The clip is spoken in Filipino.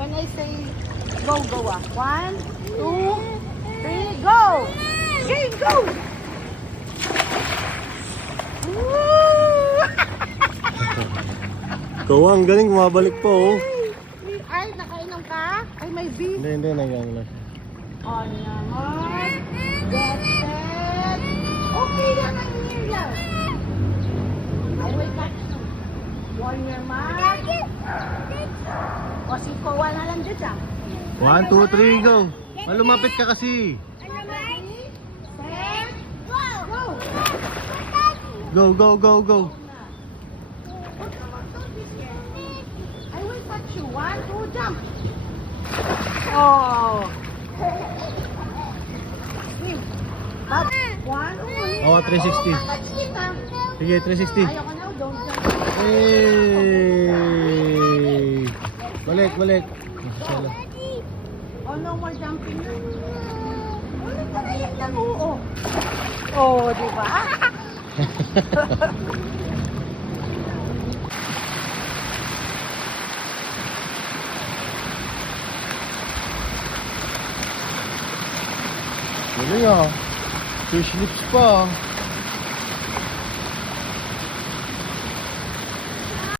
When I say go, go ah. 1, 2, 3, go! Jane, go! Woo! Ikaw ang galing, bumabalik po. Oh. Ay, nakainom ka? Ay, may beef. Hindi, nangyayang lang. On your mark, get set. Okay lang ang year lang. I will catch you. On your mark. O si Kowa na lang dyan siya. 1, 2, 3, go! Lumapit ka kasi. Set, go! Go, go, go, go. I will catch you. 1, 2, jump. Oh. Up. 1, 2, Oh, 360. catch kita. Sige, 360. Ayoko na, don't jump. Hey! Balik, balik. Masala. Oh, no more jumping. Ulit ka na yan lang, oo. Oh, di ba? Galing ah. Fish lips pa.